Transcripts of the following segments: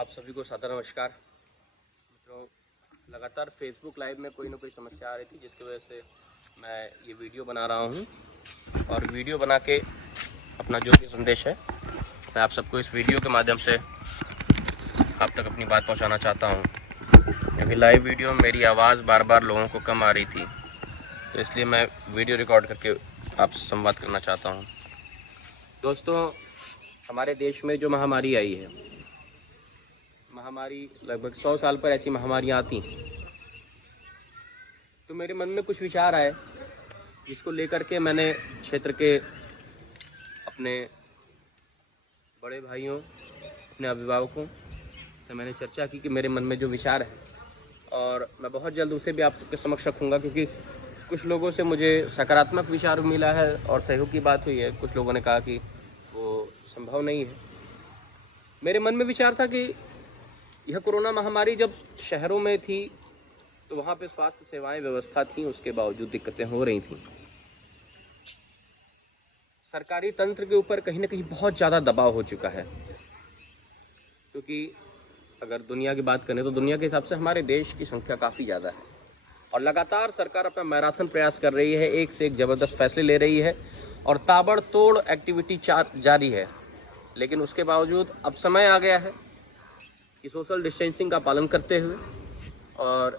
आप सभी को सादर नमस्कार। मित्रों, लगातार फेसबुक लाइव में कोई ना कोई समस्या आ रही थी, जिसकी वजह से मैं ये वीडियो बना रहा हूँ। और वीडियो बना के अपना जो भी संदेश है मैं आप सबको इस वीडियो के माध्यम से आप तक अपनी बात पहुँचाना चाहता हूँ। क्योंकि लाइव वीडियो में मेरी आवाज़ बार बार लोगों को कम आ रही थी, तो इसलिए मैं वीडियो रिकॉर्ड करके आपसे संवाद करना चाहता हूँ। दोस्तों, हमारे देश में जो महामारी आई है, महामारी लगभग 100 साल पर ऐसी महामारियाँ आती, तो मेरे मन में कुछ विचार आए, जिसको लेकर के मैंने क्षेत्र के अपने बड़े भाइयों, अपने अभिभावकों से मैंने चर्चा की कि मेरे मन में जो विचार है, और मैं बहुत जल्द उसे भी आप सबके समक्ष रखूँगा। क्योंकि कुछ लोगों से मुझे सकारात्मक विचार मिला है और सहयोग की बात हुई है। कुछ लोगों ने कहा कि वो संभव नहीं है। मेरे मन में विचार था कि यह कोरोना महामारी जब शहरों में थी तो वहाँ पे स्वास्थ्य सेवाएं व्यवस्था थी, उसके बावजूद दिक्कतें हो रही थी। सरकारी तंत्र के ऊपर कहीं ना कहीं बहुत ज़्यादा दबाव हो चुका है। क्योंकि अगर दुनिया की बात करें तो दुनिया के हिसाब से हमारे देश की संख्या काफ़ी ज़्यादा है, और लगातार सरकार अपना मैराथन प्रयास कर रही है, एक से एक ज़बरदस्त फैसले ले रही है और ताबड़तोड़ एक्टिविटी जारी है। लेकिन उसके बावजूद अब समय आ गया है कि सोशल डिस्टेंसिंग का पालन करते हुए और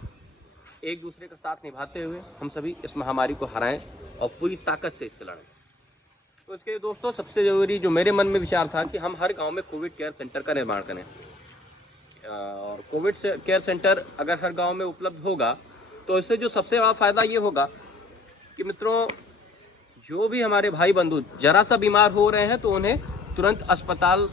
एक दूसरे का साथ निभाते हुए हम सभी इस महामारी को हराएं और पूरी ताकत से इससे लड़ें। तो इसके दोस्तों, सबसे ज़रूरी जो मेरे मन में विचार था कि हम हर गांव में कोविड केयर सेंटर का निर्माण करें। और कोविड केयर सेंटर अगर हर गांव में उपलब्ध होगा तो इससे जो सबसे बड़ा फ़ायदा ये होगा कि मित्रों, जो भी हमारे भाई बंधु जरा सा बीमार हो रहे हैं तो उन्हें तुरंत अस्पताल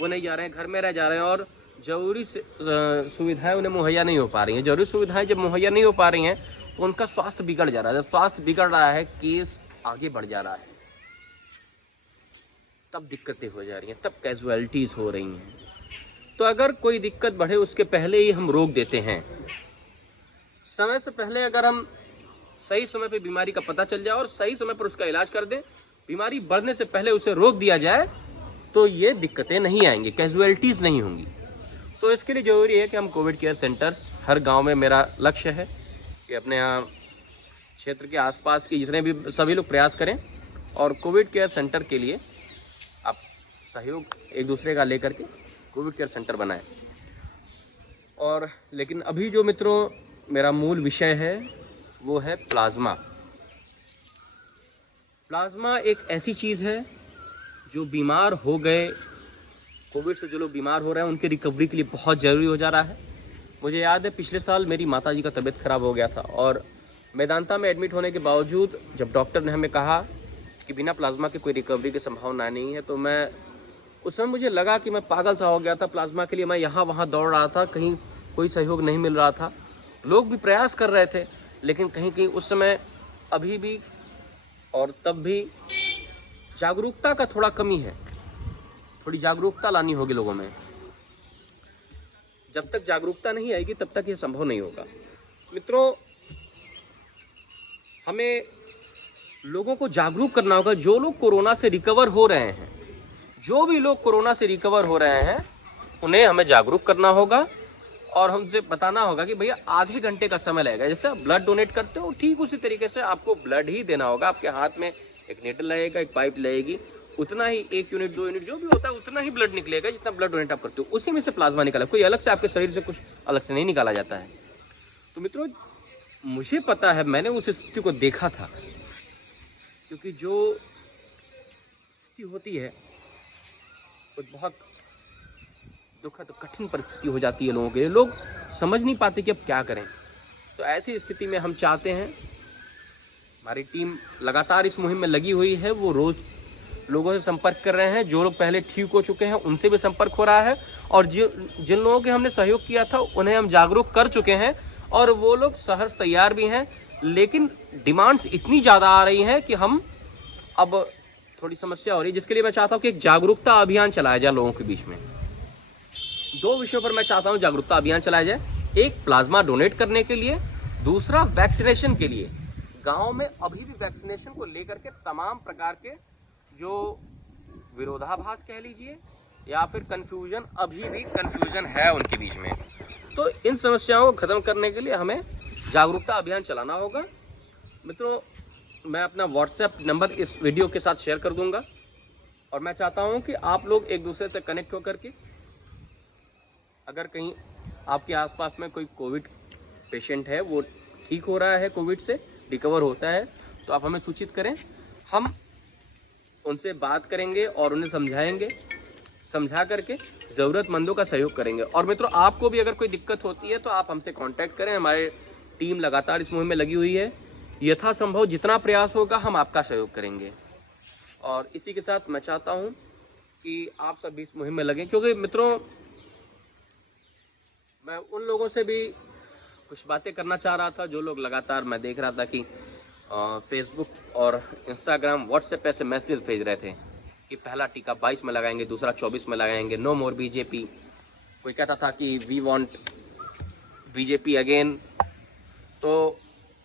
वो नहीं जा रहे हैं, घर में रह जा रहे हैं, और ज़रूरी सुविधाएं उन्हें मुहैया नहीं हो पा रही हैं। ज़रूरी सुविधाएं जब मुहैया नहीं हो पा रही हैं तो उनका स्वास्थ्य बिगड़ जा रहा है। जब स्वास्थ्य बिगड़ रहा है, केस आगे बढ़ जा रहा है, तब दिक्कतें हो जा रही हैं, तब कैजुअलिटीज़ हो रही हैं। तो अगर कोई दिक्कत बढ़े उसके पहले ही हम रोक देते हैं, समय से पहले अगर हम सही समय पर बीमारी का पता चल जाए और सही समय पर उसका इलाज कर दें, बीमारी बढ़ने से पहले उसे रोक दिया जाए, तो ये दिक्कतें नहीं आएंगी, कैजुअलिटीज़ नहीं होंगी। तो इसके लिए ज़रूरी है कि हम कोविड केयर सेंटर्स हर गांव में, मेरा लक्ष्य है कि अपने यहाँ क्षेत्र के आसपास के जितने भी सभी लोग प्रयास करें और कोविड केयर सेंटर के लिए आप सहयोग एक दूसरे का लेकर के कोविड केयर सेंटर बनाएं। और लेकिन अभी जो मित्रों मेरा मूल विषय है वो है प्लाज्मा। प्लाज्मा एक ऐसी चीज़ है जो बीमार हो गए, कोविड से जो लोग बीमार हो रहे हैं उनकी रिकवरी के लिए बहुत ज़रूरी हो जा रहा है। मुझे याद है पिछले साल मेरी माताजी का तबीयत ख़राब हो गया था और मेदांता में एडमिट होने के बावजूद जब डॉक्टर ने हमें कहा कि बिना प्लाज्मा के कोई रिकवरी की संभावना नहीं है, तो मैं उस समय मुझे लगा कि मैं पागल सा हो गया था। प्लाज्मा के लिए मैं यहाँ वहाँ दौड़ रहा था, कहीं कोई सहयोग नहीं मिल रहा था। लोग भी प्रयास कर रहे थे, लेकिन कहीं कहीं उस समय अभी भी और तब भी जागरूकता का थोड़ा कमी है। थोड़ी जागरूकता लानी होगी लोगों में। जब तक जागरूकता नहीं आएगी तब तक ये संभव नहीं होगा। मित्रों, हमें लोगों को जागरूक करना होगा। जो लोग कोरोना से रिकवर हो रहे हैं, जो भी लोग कोरोना से रिकवर हो रहे हैं, उन्हें हमें जागरूक करना होगा और हमसे बताना होगा कि भैया आधे घंटे का समय लगेगा। जैसे आप ब्लड डोनेट करते हो, ठीक उसी तरीके से आपको ब्लड ही देना होगा। आपके हाथ में एक नीडल लगेगा, एक पाइप लगेगी, उतना ही 1 यूनिट 2 यूनिट जो भी होता है उतना ही ब्लड निकलेगा जितना ब्लड डोनेट आप करते हो। उसी में से प्लाज्मा निकला, कोई अलग से आपके शरीर से कुछ अलग से नहीं निकाला जाता है। तो मित्रों, मुझे पता है, मैंने उस स्थिति को देखा था। क्योंकि जो स्थिति होती है वो बहुत दुखद कठिन परिस्थिति हो जाती है लोगों के लिए। लोग समझ नहीं पाते कि अब क्या करें। तो ऐसी स्थिति में हम चाहते हैं, हमारी टीम लगातार इस मुहिम में लगी हुई है, वो रोज़ लोगों से संपर्क कर रहे हैं। जो लोग पहले ठीक हो चुके हैं उनसे भी संपर्क हो रहा है, और जिन लोगों के हमने सहयोग किया था उन्हें हम जागरूक कर चुके हैं, और वो लोग सहर्ष तैयार भी हैं। लेकिन डिमांड्स इतनी ज़्यादा आ रही हैं कि हम अब थोड़ी समस्या हो रही है, जिसके लिए मैं चाहता हूँ कि एक जागरूकता अभियान चलाया जाए लोगों के बीच में। 2 विषयों पर मैं चाहता हूँ जागरूकता अभियान चलाया जाए। एक, प्लाज्मा डोनेट करने के लिए, दूसरा वैक्सीनेशन के लिए। गाँव में अभी भी वैक्सीनेशन को लेकर के तमाम प्रकार के जो विरोधाभास कह लीजिए या फिर कंफ्यूजन, अभी भी कंफ्यूजन है उनके बीच में। तो इन समस्याओं को खत्म करने के लिए हमें जागरूकता अभियान चलाना होगा। मित्रों, मैं अपना व्हाट्सएप नंबर इस वीडियो के साथ शेयर कर दूंगा और मैं चाहता हूं कि आप लोग एक दूसरे से कनेक्ट होकर के, अगर कहीं आपके आसपास में कोई कोविड पेशेंट है, वो ठीक हो रहा है, कोविड से रिकवर होता है, तो आप हमें सूचित करें। हम उनसे बात करेंगे और उन्हें समझाएंगे, समझा करके ज़रूरतमंदों का सहयोग करेंगे। और मित्रों, आपको भी अगर कोई दिक्कत होती है तो आप हमसे कांटेक्ट करें। हमारी टीम लगातार इस मुहिम में लगी हुई है। यथासंभव जितना प्रयास होगा हम आपका सहयोग करेंगे। और इसी के साथ मैं चाहता हूं कि आप सब भी इस मुहिम में लगें, क्योंकि मित्रों मैं उन लोगों से भी कुछ बातें करना चाह रहा था जो लोग लगातार, मैं देख रहा था कि फेसबुक और इंस्टाग्राम, व्हाट्सएप पे ऐसे मैसेज भेज रहे थे कि पहला टीका 22 में लगाएंगे, दूसरा 24 में लगाएंगे, नो मोर बीजेपी। कोई कहता था कि वी वांट बीजेपी अगेन। तो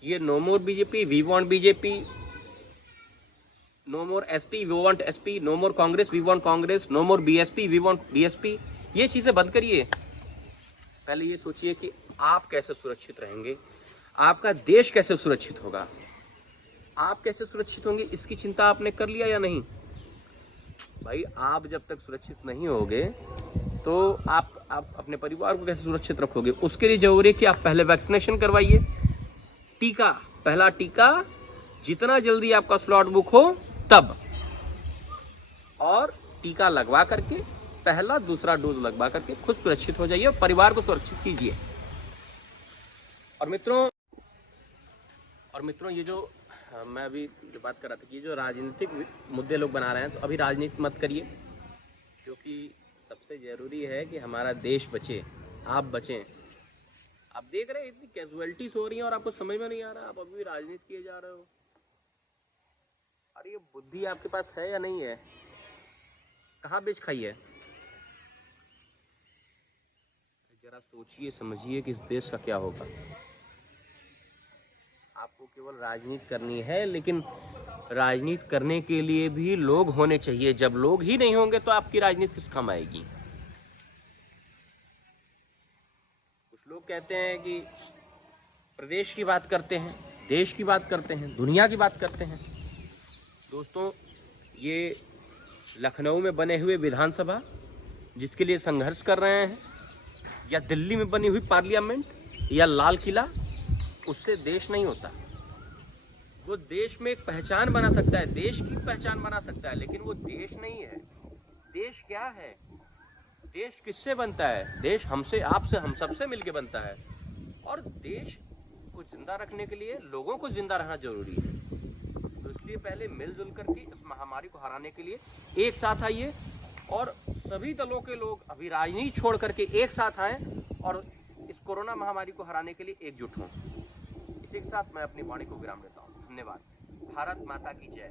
ये no more BJP, we want BJP, no more SP, we want SP, no more Congress, we want Congress, no more BSP, we want BSP, ये चीज़ें बंद करिए। पहले ये सोचिए कि आप कैसे सुरक्षित रहेंगे, आपका देश कैसे सुरक्षित होगा, आप कैसे सुरक्षित होंगे, इसकी चिंता आपने कर लिया या नहीं? भाई, आप जब तक सुरक्षित नहीं होगे तो आप अपने परिवार को कैसे सुरक्षित रखोगे? उसके लिए जरूरी है कि आप पहले वैक्सीनेशन करवाइए। टीका, पहला टीका जितना जल्दी आपका स्लॉट बुक हो तब, और टीका लगवा करके पहला दूसरा डोज लगवा करके खुद सुरक्षित हो जाइए और परिवार को सुरक्षित कीजिए। और मित्रों ये जो मैं अभी जो बात कर रहा था कि जो राजनीतिक मुद्दे लोग बना रहे हैं, तो अभी राजनीति मत करिए, क्योंकि सबसे ज़रूरी है कि हमारा देश बचे, आप बचें। आप देख रहे हैं इतनी कैजुअलिटीज हो रही हैं और आपको समझ में नहीं आ रहा, आप अभी भी राजनीति किए जा रहे हो। अरे ये बुद्धि आपके पास है या नहीं है? कहाँ बेच खाई है? जरा सोचिए, समझिए कि इस देश का क्या होगा। आपको केवल राजनीति करनी है, लेकिन राजनीति करने के लिए भी लोग होने चाहिए। जब लोग ही नहीं होंगे तो आपकी राजनीति किस काम आएगी? कुछ लोग कहते हैं कि प्रदेश की बात करते हैं, देश की बात करते हैं, दुनिया की बात करते हैं। दोस्तों, ये लखनऊ में बने हुए विधानसभा जिसके लिए संघर्ष कर रहे हैं, या दिल्ली में बनी हुई पार्लियामेंट, या लाल किला, उससे देश नहीं होता। वो देश में एक पहचान बना सकता है, देश की पहचान बना सकता है, लेकिन वो देश नहीं है। देश क्या है? देश किससे बनता है? देश हमसे, आपसे, हम सबसे मिलके बनता है। और देश को जिंदा रखने के लिए लोगों को जिंदा रहना जरूरी है। तो इसलिए पहले मिलजुल करके इस महामारी को हराने के लिए एक साथ आइए, और सभी दलों के लोग अभी राजनीति छोड़ करके एक साथ आएं और इस कोरोना महामारी को हराने के लिए एकजुट हों। इसी के साथ मैं अपनी वाणी को विराम देता हूँ। धन्यवाद। भारत माता की जय।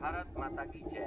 भारत माता की जय।